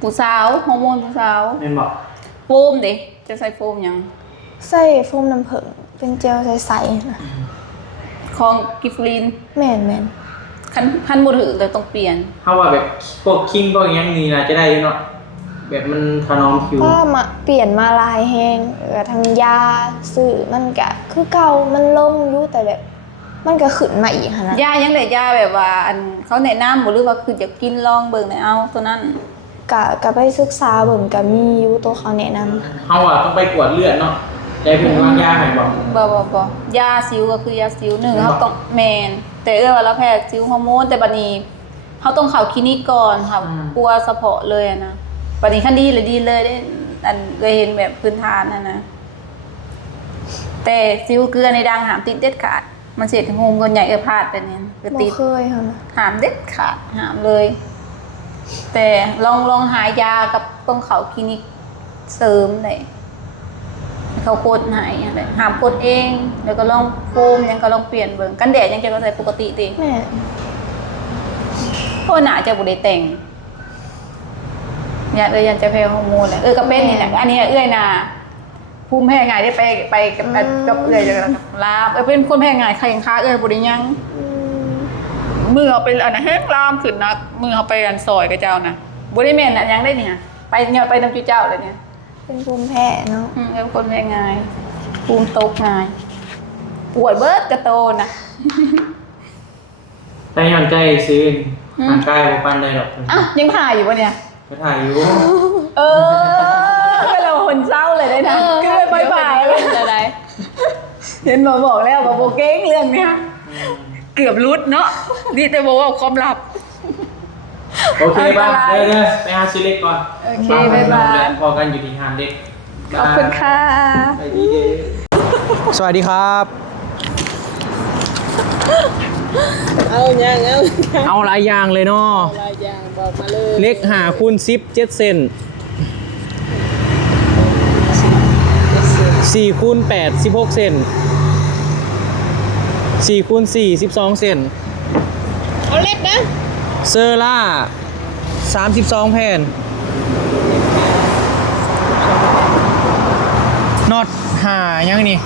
ผู้สาวฮอร์โมนผู้สาว แม่นบอก โฟมเด้จะใส่โฟมหยัง ใส่โฟมน้ำผึ้งเป็นเจลใสๆนะ ของกิฟลิน แม่น คันบ่ถือเลยต้องเปลี่ยน ถ้าว่าแบบพวกคิงพวกอยังนี้นะจะได้อยู่เนาะแบบมันถนอมผิว ก็มาเปลี่ยนมาลายแห้งทางยาซื้อมันก็คือเก่ามันลงอยู่แต่แบบมันก็ขึ้นมาอีกหั้นนะ ยายังได้ยาแบบว่าอันเขาแนะนำบ่หรือว่าคือจะกินลองเบิ่งได้เอาตัวนั้น ก็ไปศึกษาเบิ่งก็มีอยู่ตัวเขาแนะนำ เขาอะต้องไปกวดเลือดเนาะได้เพิ่นวางยาให้บอก บ่ยาสิวก็คือยาสิวหนึ่งเขาต้องแมนแต่ว่าเราแพ้สิวฮอร์โมนแต่บัดนี้เขาต้องเข้าคลินิกก่อนค่ะกลัวเฉพาะเลยอะนะบัดนี้คันดีเลยได้อันเคยเห็นแบบพื้นฐานนะ แต่ซิวเกลือในดังหามติดเด็ดขาดมันเสียถึงโฮมคนใหญ่พลาดแต่เนี่ยคือ บ่ ติด เคยค่ะนะ หามเด็ดขาดหามเลย แต่ลองหายากับตรงเขาคลินิกเสริมเลยเขาโคตรหายอะไรหามกดเองแล้วก็ลองโฟมยังก็ลองเปลี่ยนเบิ่งกันแดดยังจะก็ใส่ปกติติ แม่ เพราะหนาจะบุได้แต่งอยากยันจะแพ้ฮอร์โมนแหละก็เป็นนี่แหละอันนี้เอื้อยนาภูมิแพ้ง่ายได้ไปกับเอื้อยจะลาบเป็นคนแพ้ง่ายใครยังค้าเอื้อยบุได้ยัง อืม มือเอาไปอันนั้นแห้งลามขึ้นนักมือเอาไปอันซอยกับเจ้านะบุได้แม่นยังได้เนี่ยไปเนี่ยไปน้ำจุเจ้าเลยเนี่ย เป็นภูมิแพ้เนาะ เป็นคนแพ้ง่ายภูมิตกง่ายปวดเบิดกระโตนะ แต่ย้อนใจซื้อทางกายบ่ปานใดดอก อ่ะยังถ่ายอยู่ปะเนี่ย ก็ถ่ายอยู่ ก็เราคนเศร้าเลยได้นะก็ไปบ่ายเลยอะไรเห็นบอกแล้วว่าโบเก้งเรื่องเนี้ยเกือบรุดเนาะนี่แต่บอกว่าความลับ โอเคป่ะเด้อไปหาซื้อเล็กก่อน โอเคบ๊ายบาย พอกันอยู่ที่หามเด็ก ขอบคุณค่ะ สวัสดีครับ เอาอย่างเอา เอาหลายอย่างเลยเนาะ หลายอย่างบอกมาเลย เล็กหาคูณ10 7 เซน4คูณ8 16 เซน4คูณ4 12 เซน เอาเล็กนะ เซอร่า32 แผ่นน็อตหายังนี่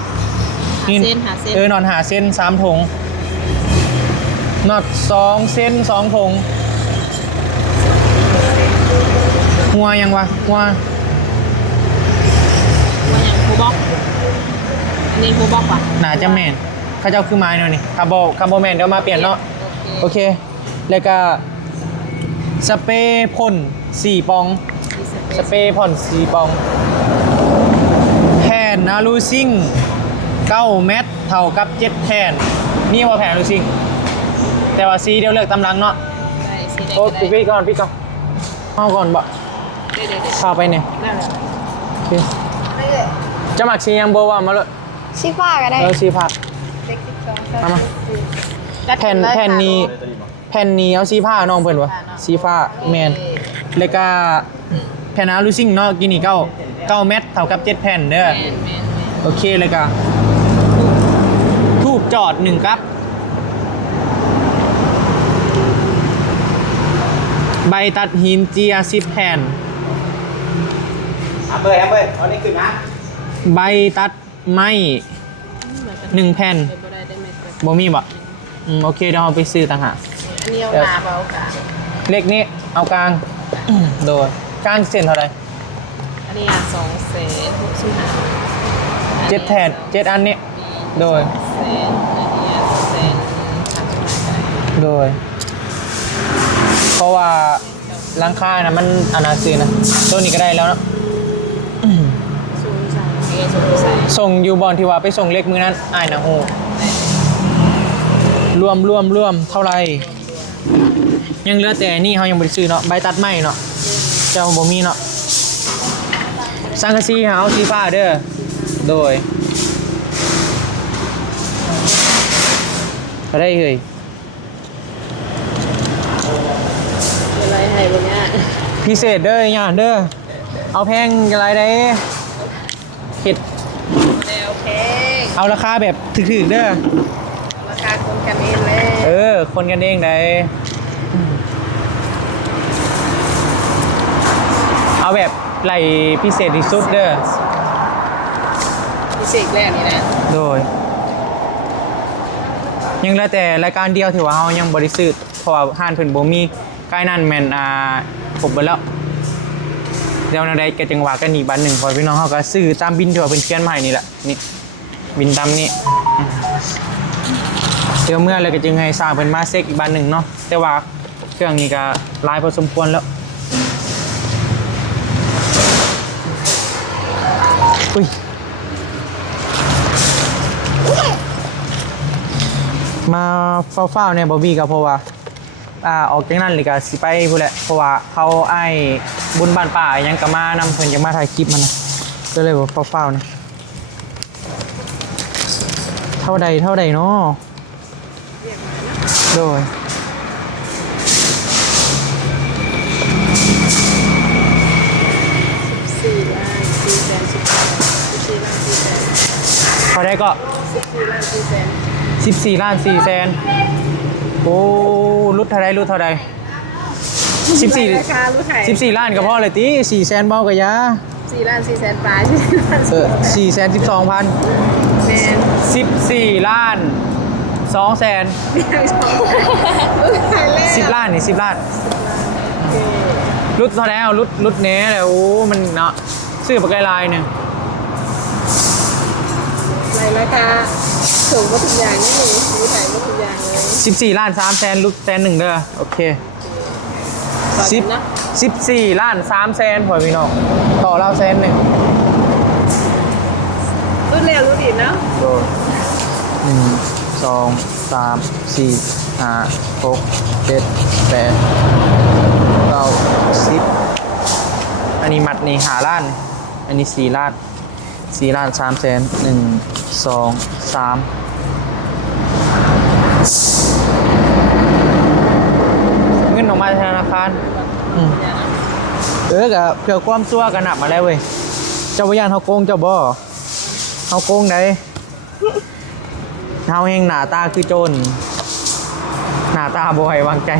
นี่ เส้นหาเส้น น็อตหาเส้น3 ถุงน็อต2 เส้น 2 ถุงหัวยังวะหัว ว่าอย่างโคบ็อกอันนี้โคบ็อกป่ะ หนาจะแมนเขาเจ้าคือไม้เนาะนี่คาร์โบแมนเดี๋ยวมาเปลี่ยนเนาะโอเค แล้วก็สเปรย์พ่น4 ปอง สเปรย์พ่น4 ปองแผ่นอะลูซิ่ง9 เม็ดเท่ากับ7 แผ่นนี่ว่าแผ่นอะลูซิ่งแต่ว่าสีเดี๋ยวเลือกตำลังเนาะ ได้สีแดง โอ้ ก็ได้ พี่ก่อนเอาก่อนบ่ เดี๋ยว เข้าไปเนี่ย นั่นแหละ โอเคจะหมักสียังโบว่ามาเลย ชิฟ้าก็ได้ สีผักเอามาแผ่นนี้แผ่นนี้เอาสีผ้าน้องเพิ่นวะสีผ้าแมนแล้วก็แผ่นอะลูซิ่งเนาะกินนี่9 เม็ดเท่ากับ7 แผ่นเด้อ แมน โอเคเลยก็ทูบจอด1 กับใบตัดหินเจีย10 แผ่น เบอร์เอานี่ขึ้นนะ ใบตัดไม้1 แผ่น เป็นบ่ได้ได้ไหมครับ บ่มีบ่โอเคเดี๋ยวเอาไปซื้อต่างหาก อันนี้เอามาเบากะ เล็กนี้เอากลาง โดยกลางเส้นเท่าไหร่ อันนี้265 7 แผ่น7 อันนี้โดย แสนอันนี้แสน35 โดย เพราะว่าร้านค้านะมันอนาซื้อนะตัวนี้ก็ได้แล้วเนาะ สูงใส่เอสูงใส่ ส่งอยู่บอลที่ว่าไปส่งเล็กมือนั้นอ้ายนะโหรวมเท่าไหร่ยังเหลือแต่นี่เขายังบ่ได้ซื้อเนาะใบตัดไม้เนาะเจ้าบ่มีเนาะสังกะสีเอาสีฟ้าเด้อโดยอะไรเอ่ย อะไรให้บ่เนี่ย พิเศษเด้อย่านเด้อเอาแพงอะไรได้เห็ด โอเค เอาราคาแบบถึกๆเด้อ ราคาคนกันเองเลย คนกันเองได้เอาแบบไหลพิเศษที่สุดเด้อ พิเศษแรกนี่นะ โดย ยังเหลือแต่รายการเดียวที่ว่าเฮายังบ่ได้ซื้อเพราะว่าห้านเพิ่นบ่มีใกล้นั่นแม่นครบเบิดแล้วเดี๋ยวแนวใดก็จังว่ากันอีกบัดหนึงเพอพี่น้องเฮาก็ซื้อตามบินที่ว่าเพิ่นเขียนมาให้นี่แหละนี่บินตามนี้เดี๋ยวเมื่อแล้วก็จึงให้สร้างเพิ่นมาเช็คอีกบัดหนึงเนาะแต่ว่าเครื่องนี้ก็หลายพอสมควรแล้วอุ้ยมาเฝ้าๆเนี่ยบอบบี้ก็เพราะว่าออกจากนั้นเลยก็สิไปพู้นแหละเพราะว่าเขาไอ้บุญบ้านป่าอิหยังก็มานำเพิ่นจะมาถ่ายคลิปมันนะก็เลยบอกเฝ้าๆนะ าใดเท่าใดเนาะโดยเท่าใดก็14 ล้าน 4 แสนโอ้รุดเท่าใดรุดเท่าใด14 ราคารู้ไข่ 14 ล้านก็พอเลยติ4 แสนเบากะยา 4 ล้าน 4 แสนปลาย 4 แสน 12,000 แมน 14 ล้าน 2 แสน ไข่แล้ว 10 ล้านนี่10 ล้านรุดเท่าไหร่เอารุดแหน่เลยโอ้มันเนาะซื้อปากไกลายเนี่ย ในราคาสูงกว่าทุกอย่างนี่รู้ไข่กว่าทุกอย่างเลย 14 ล้าน 3 แสนรุดแสนหนึ่งเด้อโอเค ต่อกันนะ 14 ล้าน 3 แสนพอพี่น้องต่อเราแสนหนึ่ง รุ่นเร็วรุ่นดีเนาะ โดย1 2 3 4 5 6 7 8 9 10อันนี้มัดนี่5 ล้านอันนี้4 ล้าน4 ล้าน 3 แสน1 2 3เงินออกมาธนาคารกับเพื่อความซัวกันหนับมาแล้วเว้ยเจ้าพยานเขาโกงเจ้าบ่เขาโกงไหนเขาเฮงหน้าตาคือโจรหน้าตาบ่ให้วางใจ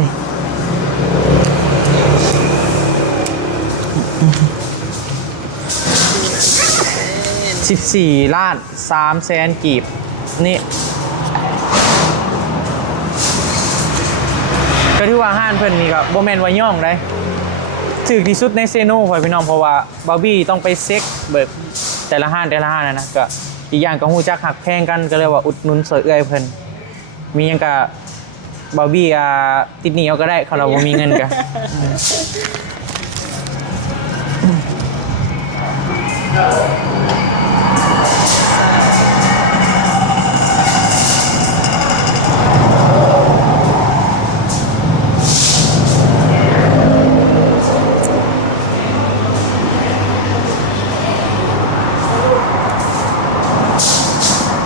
14 ล้าน 3 แสนกีบนี่ก็ถือว่าห้านเพิ่นนี่ก็บ่แม่นว่าย่องได้ถึกที่สุดในเซโน่พ่อพี่น้องเพราะว่าบาร์บี้ต้องไปเซ็กเบิกแต่ละห้านนะก็อีกอย่างก็ฮู้จักหักแพงกันก็เลยว่าอุดหนุนสวยเอื้อยเพิ่นมีหยังก็บาร์บี้ติดหนี้เอาก็ได้เขาเราบ่มีเงินก็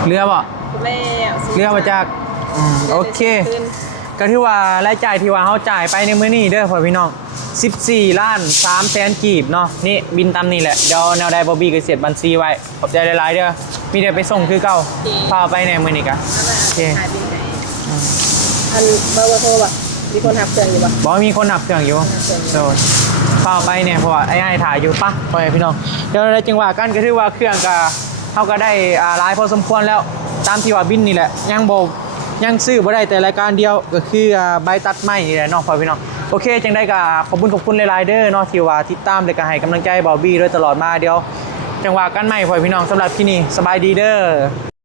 เรือบ่ แล้ว เรือมาจากโอเคก็ที่ว่ารายจ่ายที่ว่าเขาจ่ายไปในมื้อนี้เด้อพ่อพี่น้อง14 ล้าน 3 แสนกีบเนาะนี่บินตามนี่แหละเดี๋ยวแนวใดบอบบี้ก็เสียบัญชีไว้ขอบใจหลายๆเด้อมีเดี๋ยวไปส่งคือเก่าพาไปในมื้อนี้กะโอเค อันเบอร์โทรป่ะมีคนหับเครื่องอยู่ป่ะ บอกว่ามีคนนับเครื่องอยู่โดนพาไปเนี่ยเพราะว่าไอ้ถ่ายอยู่ปะพ่อพี่น้องเดี๋ยวได้จังหวะกันก็ถือว่าเครื่องก็เขาก็ได้หลายพอสมควรแล้วตามที่ว่าบินนี่แหละยังซื้อบ่ได้แต่รายการเดียวก็คือใบตัดไม้นี่แหละเนาะพ่อพี่น้องโอเคจังได้ก็ขอบคุณหลายๆเด้อเนาะที่ว่าติดตามและก็ให้กำลังใจบอบบี้โดยตลอดมาเดียวจังหวะกันใหม่พ่อพี่น้องสำหรับที่นี่สบายดีเด้อ